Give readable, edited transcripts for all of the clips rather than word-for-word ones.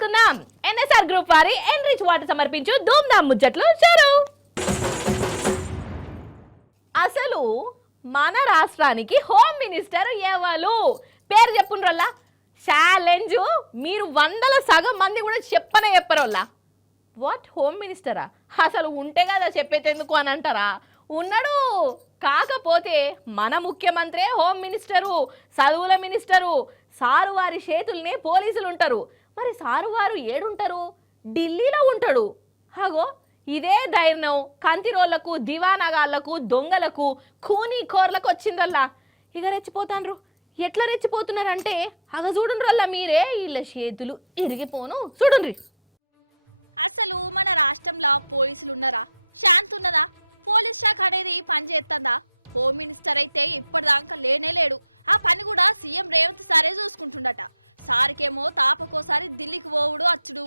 తెలుసుకుందాం. NSR group వారి enrich water సమర్పించు ధూమ్ధామ్ ముచ్చట్లు షురు. అసలు మన రాష్ట్రానికి హోమ్ మినిస్టర్ ఎవరు పేరు చెప్పుండ్రల్లా. ఛాలెంజ్ మీరు వందల సగం మంది కూడా చెప్పరోల్లా. What home మినిస్టరా? అసలు ఉంటే కదా చెప్పేటెందుకు అని అంటారా? ఉన్నాడు. కాకపోతే మన ముఖ్యమంత్రే హోమ్ మినిస్టరు, చదువుల మినిస్టరు. సారు వారి చేతుల్నే పోలీసులు ఉంటారు. మరి సారు వారు ఏడుంటారు? ఢిల్లీలో ఉంటాడు. హాగో ఇదే ధైర్యం కంతిరోళ్లకు, దివానగాళ్లకు, దొంగలకు, కూనీ కోర్లకు వచ్చిందల్లా. ఇక రెచ్చిపోతాండ్రు. ఎట్లా రెచ్చిపోతున్నారంటే అగ చూడుండ్రల్లా మీరే వీళ్ళ చేతులు ఇరిగిపోను చూడుండ్రి. అసలు మన రాష్ట్రంలో పోలీసులు ఉన్నారా? శాంతి ఉన్నదా? పోలీస్ శాఖ అనేది పనిచేస్తుందా? హోమ్ మినిస్టర్ అయితే ఇప్పటిదాకా లేనేలేడు. ఆ పని కూడా సీఎం రేవంత్ సారే చూసుకుంటుండట. సార్కేమో తాపకోసారి ఢిల్లీకి పోవుడు అచ్చుడు.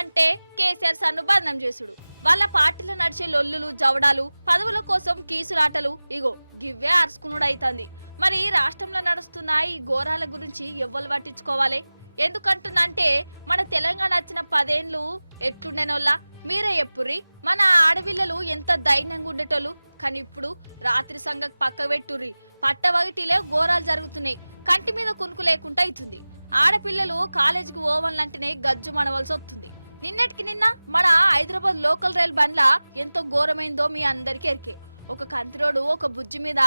అంటే కేసీఆర్ సార్ను బదనం చేసుడు. వాళ్ళ పార్టీలో నడిచే లొల్లులు, జవడాలు, పదవుల కోసం కీసులాటలు ఇగో గివ్వే అరుచుకునుడు అవుతుంది. మరి రాష్ట్రంలో నడుస్తున్న ఈ ఘోరాల గురించి ఎవ్వరు పట్టించుకోవాలి? ఎందుకంటున్నంటే మన తెలంగాణ వచ్చిన 10 ఏళ్ళు ఎట్లుండేనోళ్ళ మీరే చెప్పుర్రి. మన ఆడపిల్లలు ఎంత ధైర్యంగా ఉండేటోళ్ళు. కానీ ఇప్పుడు రాత్రి సంగతి పక్క పెట్టుర్రి. పట్టవగిటిలే ఘోరాలు జరుగుతున్నాయి. కంటి మీద కునుకు లేకుండా అవుతుంది. ఆడపిల్లలు కాలేజీకి పోవాలంటేనే గజ్జు మనవలసి వస్తుంది. నిన్నటికి నిన్న మన హైదరాబాద్ లోకల్ రైలు బండ్ల ఎంతో ఘోరమైందో మీ అందరికీ ఎరికే. ఒక కంతిరోడు ఒక బుజ్జి మీద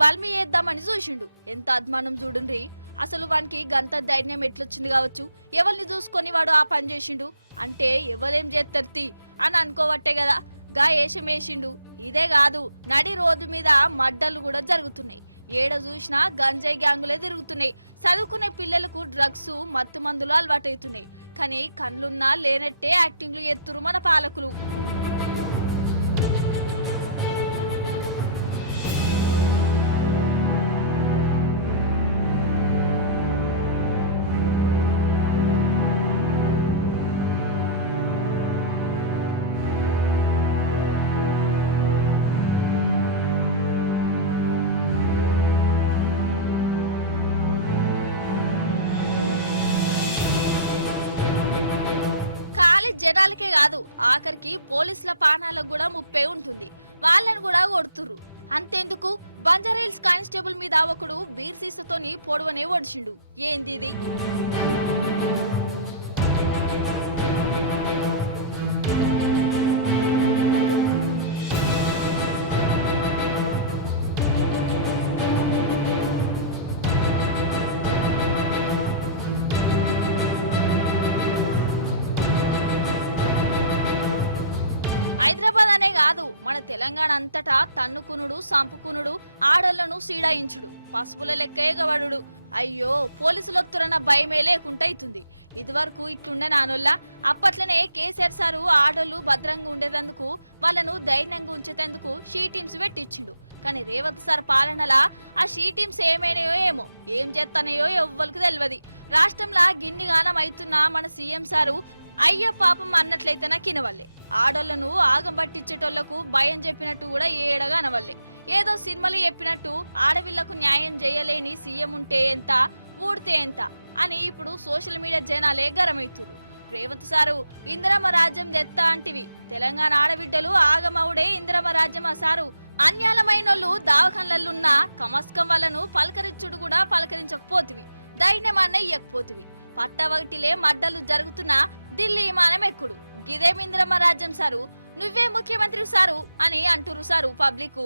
బల్మి వేద్దామని చూసిండు. ఎంత అద్మానం చూడుండ్రి. అసలు వానికి గంత ధైర్యం ఎట్లొచ్చింది కావచ్చు? ఎవరిని చూసుకొని వాడు ఆ పని చేసిండు అంటే ఎవరేం చేస్తారు అని అనుకోవట్టే కదా గా ఏషం వేసిండు. ఇదే కాదు, నడి రోడ్డు మీద మడ్డలు కూడా జరుగుతున్నాయి. ఏడ చూసినా గంజాయి గ్యాంగులే తిరుగుతున్నాయి. చదువుకునే పిల్లలకు డ్రగ్స్, మత్తు మందులు అలవాటవుతున్నాయి. కానీ కళ్ళున్నా లేనట్టే యాక్టింగ్లు ఎత్తురు మన పాలకులు. జనాలకే కాదు, ఆఖరికి పోలీసుల పానాలకు కూడా ముప్పే ఉంటుంది. వాళ్ళని కూడా కొడుతుర్రు. అంతెందుకు, బంజారాహిల్స్ కానిస్టేబుల్ మీద ఒకడు బీర్ సీసతోని పొడవనే ఒడిచిండు. ఏంది ఇది? హైదరాబాద్ అనే కాదు, మన తెలంగాణ అంతటా తన్నుకునుడు, సంపుకునుడు, ఆడళ్లను సీడాయించుడు, పసుపుల లెక్క ఎగబడుడు. అయ్యో పోలీసులు వత్తురన్న భయమే లేకుండా అవుతుంది. ఇదివరకు ఇట్లుండే నానోళ్ళ. అప్పట్లోనే కేసీఆర్ సారు ఆడోళ్ళు భద్రంగా ఉండేందుకు, వాళ్ళను ధైర్యంగా ఉంచేందుకు షీ టీమ్స్ పెట్టించిండు. కానీ రేవంత్ సార్ పాలనలా ఆ షీ టీమ్స్ ఏమైనాయో ఏమో, ఏం చేస్తానయో ఎవ్వరికి తెలియదు. రాష్ట్రంలో గిన్నిగానం అవుతున్న మన సీఎం సారు అయ్య పాపం అన్నట్లయితే నాకు ఇనవల్లే. ఆడోళ్లను ఆగం పట్టించేటోళ్లకు భయం చెప్పినట్టు కూడా ఏడగా అనవల్లే. ఏదో సినిమాలు చెప్పినట్టు ఆడవిళ్లకు న్యాయం చేయలేని సీఎం ఉంటే ఎంత, ఊడితే ఎంత అని ఇప్పుడు సోషల్ మీడియా జనాలే గరమైతురు. రేవంత్ సారు ఇందిరమ్మ రాజ్యం తెత్తా అంటివి. తెలంగాణ ఆడబిడ్డలు ఆగమవుడే ఇందిరమ్మ రాజ్యం సారు. అన్యాలమైనోళ్ళు దావఖన్లలున్న కమస్కం వాళ్ళను పలకరించుడు కూడా పలకరించకపోతివి. ధైర్యం అన్న ఇయ్యకపోతివి. పట్టవటిలే మడ్డలు జరుగుతున్నా ఢిల్లీ విమానం ఎక్కుడు. గిదేం ఇందిరమ్మ రాజ్యం సారు, నువ్వే ముఖ్యమంత్రి సారు అని అంటురు సారు పబ్లిక్.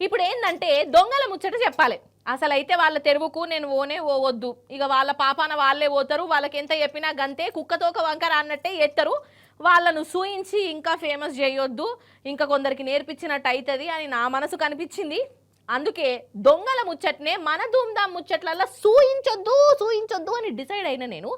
ఇప్పుడు ఏంటంటే దొంగల ముచ్చట చెప్పాలి. అసలైతే వాళ్ళ తెరువుకు నేను ఓవద్దు. ఇక వాళ్ళ పాపాన వాళ్ళే పోతారు. వాళ్ళకి ఎంత చెప్పినా గంతే, కుక్కతోక వంకర అన్నట్టే ఎత్తరు. వాళ్ళను సూయించి ఇంకా ఫేమస్ చేయొద్దు, ఇంకా కొందరికి నేర్పించినట్టు అవుతుంది అని నా మనసు కనిపించింది. అందుకే దొంగల ముచ్చట్నే మన ధూమ్ధామ్ ముచ్చట్లల్లో సూయించొద్దు అని డిసైడ్ అయినా నేను.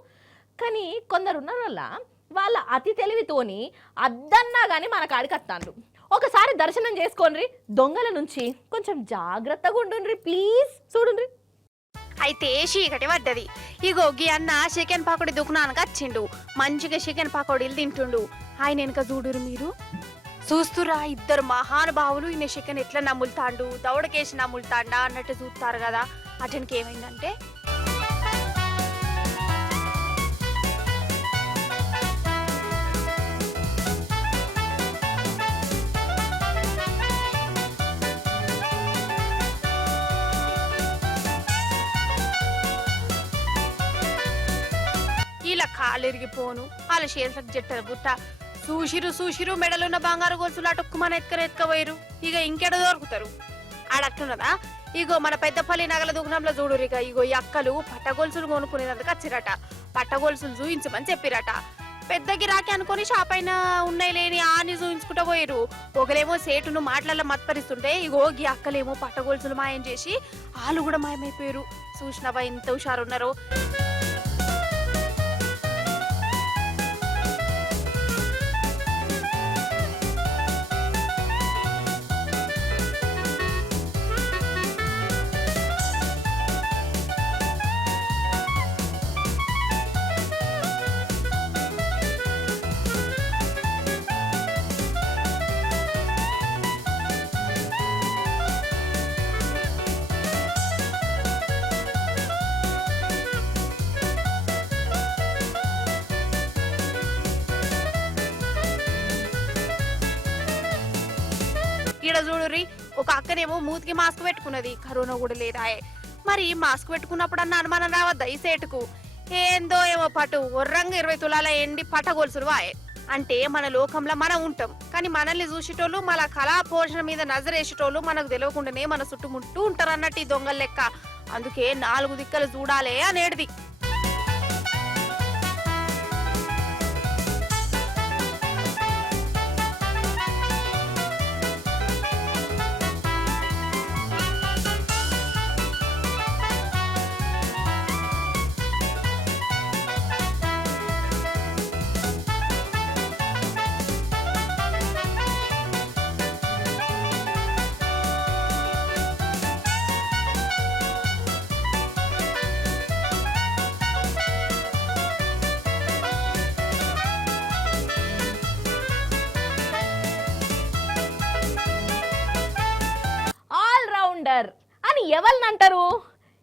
కానీ కొందరు ఉన్నారల్లా వాళ్ళ అతి తెలివితోని అద్దన్నా కానీ మన కాడికి వస్తాండ్రు. ఒకసారి దర్శనం చేసుకోండి. దొంగల నుంచి కొంచెం జాగ్రత్తగా ఉండుండ్రి ప్లీజ్. చూడుండ్రి. అయితే చీకటి పడ్డది. ఇగో గీ అన్న చికెన్ పకోడీ దుకాణానికి వచ్చిండు. మంచిగా చికెన్ పకోడీలు తింటుండు. ఆయన వెనక చూడురు మీరు. చూస్తురా, ఇద్దరు మహానుభావులు ఈయన చికెన్ ఎట్లా నమ్ములుతాండు, దౌడకేసి నమ్ములుతాండా అన్నట్టు చూస్తారు కదా. అతనికి ఏమైందంటే కాళ్ళు ఇరిగిపోను వాళ్ళ చేతులకు జట్టల బుట్ట చూసిరు మెడలున్న బంగారు గొలుసులు అటుక్కుమని ఎత్తుకపోయారు. ఇక ఇంకెడ దొరుకుతారు ఆడట్లున్నదా. ఇగో మన పెద్దపల్లి నగల దుకాణంలో చూడురు. ఇగో ఈ అక్కలు పట్టగొలుసులు కొనుక్కునేందుకు వచ్చిరట. పట్టగొలుసులు చూయించమని చెప్పిరట. పెద్ద గిరాకీ అనుకుని షాప్ అయినా ఉన్నాయి లేని ఆని చూయించుకుంటూ పోయారు. ఒకలేమో సేటును మాటలలో మత్పరిస్తుంటే ఇగో ఈ అక్కలేమో పట్టగొలుసులు మాయం చేసి వాళ్ళు కూడా మాయమైపోయారు. చూసినవా ఎంత హుషారున్నారో. ఈడ చూడుర్రి, ఒక అక్కనేమో మూతికి మాస్క్ పెట్టుకున్నది. కరోనా కూడా లేదాయే. మరి మాస్క్ పెట్టుకున్నప్పుడు అనుమానం రావద్దా ఈ సేటుకు? ఏందో ఏమో పటు ఒర్రంగా 20 తులాల ఎండి పట్టగొలుసులు వాయే. అంటే మన లోకంలో మనం ఉంటాం, కానీ మనల్ని చూసేటోళ్ళు మన కళా పోషణ మీద నజరేసేటోళ్ళు మనకు తెలియకుండానే మన చుట్టుముట్టు ఉంటారు అన్నట్టు ఈ దొంగల లెక్క. అందుకే 4 దిక్కలు చూడాలే అనేటిది. ఆల్రౌండర్ అని ఎవరిని అంటారు?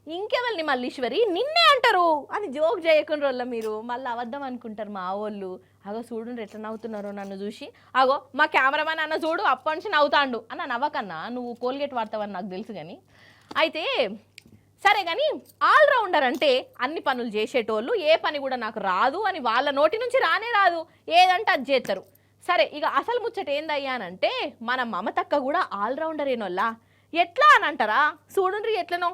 ఇంకెవరిని మల్లీశ్వరి నిన్నే అంటారు అని జోక్ చేయకుండా మీరు మళ్ళీ అబద్ధం అనుకుంటారు మా వాళ్ళు. అగో చూడు ఎట్లా నవ్వుతున్నారో నన్ను చూసి. అగో మా కెమెరామెన్ అన్న చూడు అప్పటి నుంచి నవ్వుతాండు అన్న. నవ్వకన్నా నువ్వు కోల్గేట్ వాడతావని నాకు తెలుసు. కానీ అయితే సరే, కానీ ఆల్రౌండర్ అంటే అన్ని పనులు చేసేటోళ్ళు, ఏ పని కూడా నాకు రాదు అని వాళ్ళ నోటి నుంచి రానే రాదు, ఏదంటే అది చేస్తారు. సరే, ఇక అసలు ముచ్చట ఏందయ్యానంటే మన మమతక్క కూడా ఆల్రౌండర్ ఏనోళ్ళ. ఎట్లా అని అంటారా? చూడండి ఎట్లనో.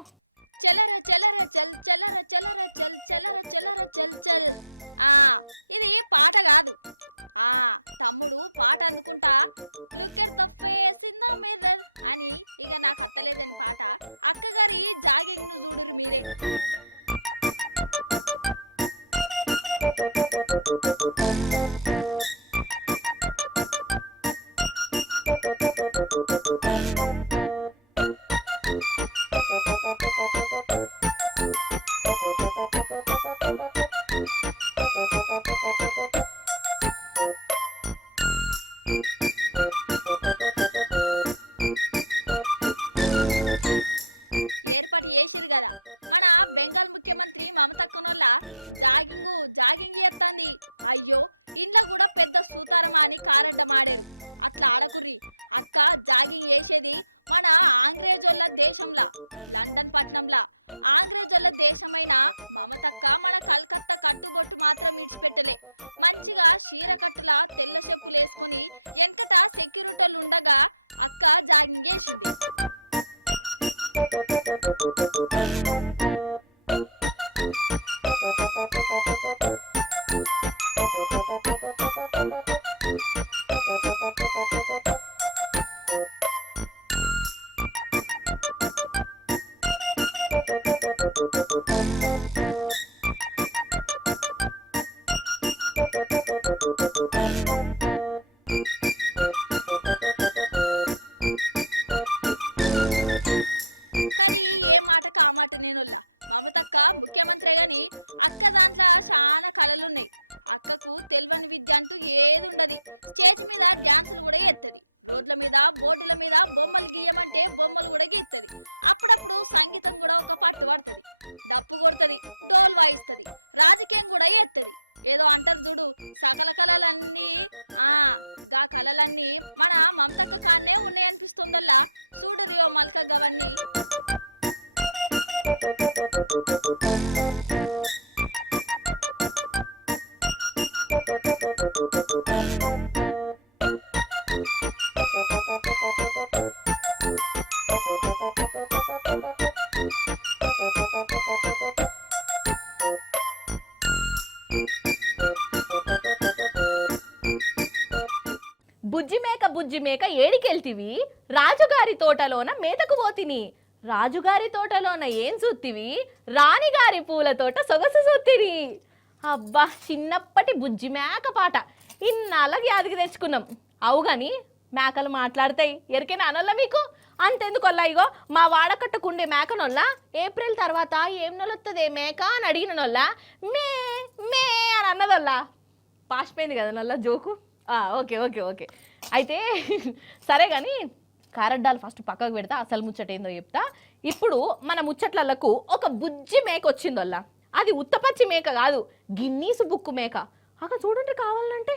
చలర చలర చల్ చలర చలర చల్ చలర చలర చల్ చల్. ఇది పాట కాదు. తమ్ముడు పాట అందుకుంటా look at the face in the mirror అని ఇక నాకు అత్తలేదని పాట. అక్కగారి జాగింగ్ ను చూడురు మీరే. ఏర్పాటు చేసిరు కదా మన బెంగాల్ ముఖ్యమంత్రి మమతక్కనోళ్ళ జాగింగ్ చేస్తాంది. అయ్యో, ఇంట్లో కూడా పెద్ద సూతారమా అని కారడ్డమాడారు. అట్లా ఆడకుర్రి. అక్క జాగింగ్ చేసేది మన ఆంగ్రేజోళ్ళ దేశంలా, లండన్ పట్నంలా. ఆంగ్రేజోళ్ళ దేశమైన మమతక్క మన కల్కత్తా కట్టుబొట్టు మాత్రం ఇడిచిపెట్టలే. మంచిగా చీర కట్టులా తెల్ల చెప్పులు వేసుకుని వెనకట సెక్యూరిటీలు ఉండగా అక్క జాగింగ్ చేసింది. కానీ ఏ మాట కామాట నేనుల్లా. మమతక్క ముఖ్యమంత్రి గాని అక్క దాంట్లో చాలా కళలున్నాయి. అక్కకు తెలియని విద్య అంటూ ఏది ఉండదు. స్టేజ్ మీద డాన్సులు కూడా ఎత్తది. రోడ్ల మీద బోర్డుల మీద బొమ్మలు గీయమంటే బొమ్మలు కూడా గీత్తది. అప్పుడప్పుడు సంగీతం కూడా ఒక పట్టు పడుతుంది. డప్పు కొడుతుంది, డోల్ వాయిస్తుంది, రాజకీయం కూడా ఎత్తది. ఏదో అంటారు చూడు, సకల కళలన్నీ గా కళలన్నీ మన మమతక్క కాన్నే ఉన్నాయనిపిస్తుందల్లా. చూడు రియో మల్క గవన్నీ. బుజ్జి మేక ఏడికెళ్తివి? రాజుగారి తోటలోన మేతకు పోతిని. రాజుగారి తోటలోన ఏం చూత్తివి? రాణిగారి పూల తోట సొగసు చూత్తిని. అబ్బా, చిన్నప్పటి బుజ్జి మేక పాట ఇన్నాళ్ళకి యాదికి తెచ్చుకున్నాం. అవు గాని మేకలు మాట్లాడతాయి ఎరికైనా అనొల్ల మీకు? అంతెందుకొల్లా, ఇగో మా వాడకట్టుకుండే మేకనొల్ల ఏప్రిల్ తర్వాత ఏం నొలొస్తుంది మేక అని అడిగినొల్ల మే మే అని అన్నదొల్లా. పాసిపోయింది కదా నల్ల జోకు. ఓకే ఓకే ఓకే అయితే సరే కానీ కారడ్డాలు ఫస్ట్ పక్కకు పెడతా, అసలు ముచ్చట ఏందో చెప్తా. ఇప్పుడు మన ముచ్చట్లకు ఒక బుజ్జి మేక వచ్చిందొల్లా. అది ఉత్తపచ్చి మేక కాదు, గిన్నీసు బుక్కు మేక. అక్కడ చూడండి కావాలంటే.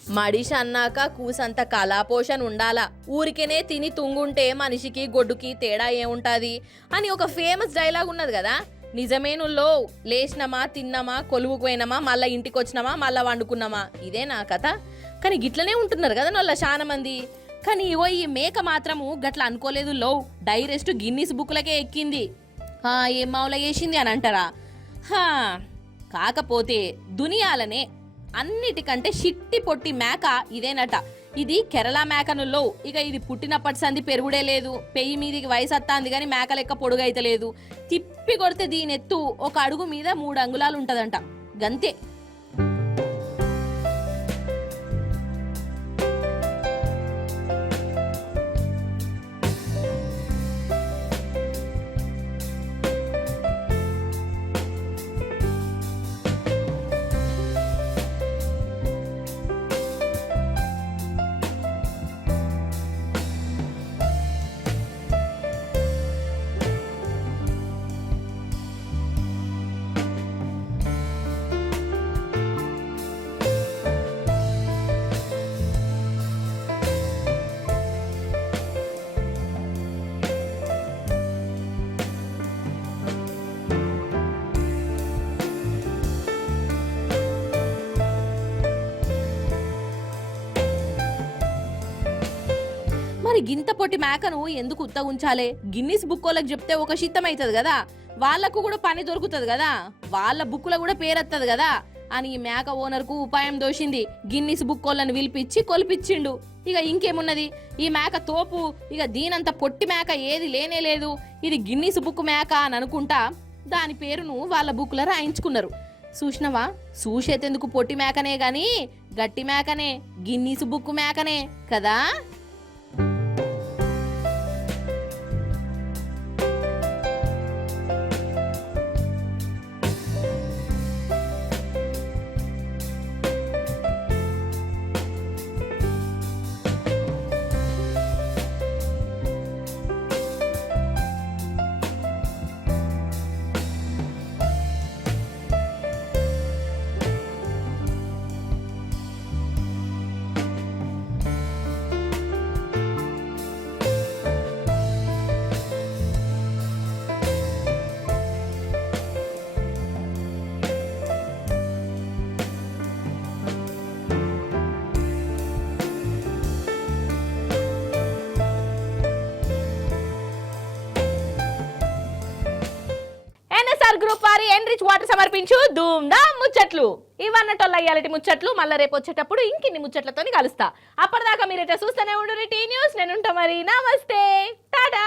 మడిషి అన్నాక కూసంత కళాపోషణ ఉండాలా, ఊరికేనే తిని తుంగుంటే మనిషికి గొడ్డుకి తేడా ఏముంటుంది అని ఒక ఫేమస్ డైలాగ్ ఉన్నది కదా. నిజమేనుల్లో లేచినమా, తిన్నామా, కొలువుకు పోయినామా, మళ్ళీ ఇంటికి వచ్చినామా, మళ్ళీ వండుకున్నామా, ఇదే నా కథ. కానీ గిట్లనే ఉంటున్నారు కదా నొల్ల చాలా మంది. కానీ ఇవో ఈ మేక మాత్రము గట్ల అనుకోలేదు లో, డైరెక్ట్ గిన్నీస్ బుక్లకే ఎక్కింది. ఏం మావులా చేసింది అని అంటారా? కాకపోతే దునియాలనే అన్నిటికంటే షిట్టి పొట్టి మేక ఇదేనట. ఇది కేరళ మేకనుల్లో. ఇక ఇది పుట్టినప్పటి సంది పెరుగుడే లేదు, పెయ్యి మీదికి వయసు అత్తాంది కానీ మేక లెక్క పొడుగైతే లేదు. తిప్పి కొడితే దీని ఎత్తు ఒక అడుగు మీద 3 అంగుళాలు ఉంటదంట, గంతే. గింత పొట్టి మేకను ఎందుకు ఉత్త ఉంచాలే? గిన్నిస్ బుక్కోళ్ళకి చెప్తే ఒక శిత్తం అవుతుంది కదా, వాళ్లకు కూడా పని దొరుకుతుంది కదా, వాళ్ళ బుక్కులో కూడా పేరెత్తది కదా అని ఈ మేక ఓనర్కు ఉపాయం దోషింది. గిన్నిస్ బుక్కోళ్ళని పిలిపించి కొలిపించిండు. ఇక ఇంకేమున్నది, ఈ మేక తోపు. ఇక దీనంత పొట్టి మేక ఏది లేనే లేదు, ఇది గిన్నిస్ బుక్ మేక అని అనుకుంటా దాని పేరును వాళ్ళ బుక్లో రాయించుకున్నారు. చూసినవా, చూసేందుకు పొట్టి మేకనే గాని గట్టి మేకనే, గిన్నిస్ బుక్ మేకనే కదా. గ్రూప్ వారి ఎన్రిచ్ వాటర్ సమర్పించు ధూమ్ ధామ్ ముచ్చట్లు. ఇవన్నటోళ్ళ ఇయాలటి ముచ్చట్లు. మళ్ళీ రేపు వచ్చేటప్పుడు ఇంకిన్ని ముచ్చట్లతో కలుస్తా. అప్పటిదాకా మీరైతే చూస్తూనే ఉండు టీ న్యూస్. నేను ఉంటా మరి. నమస్తే, టాటా.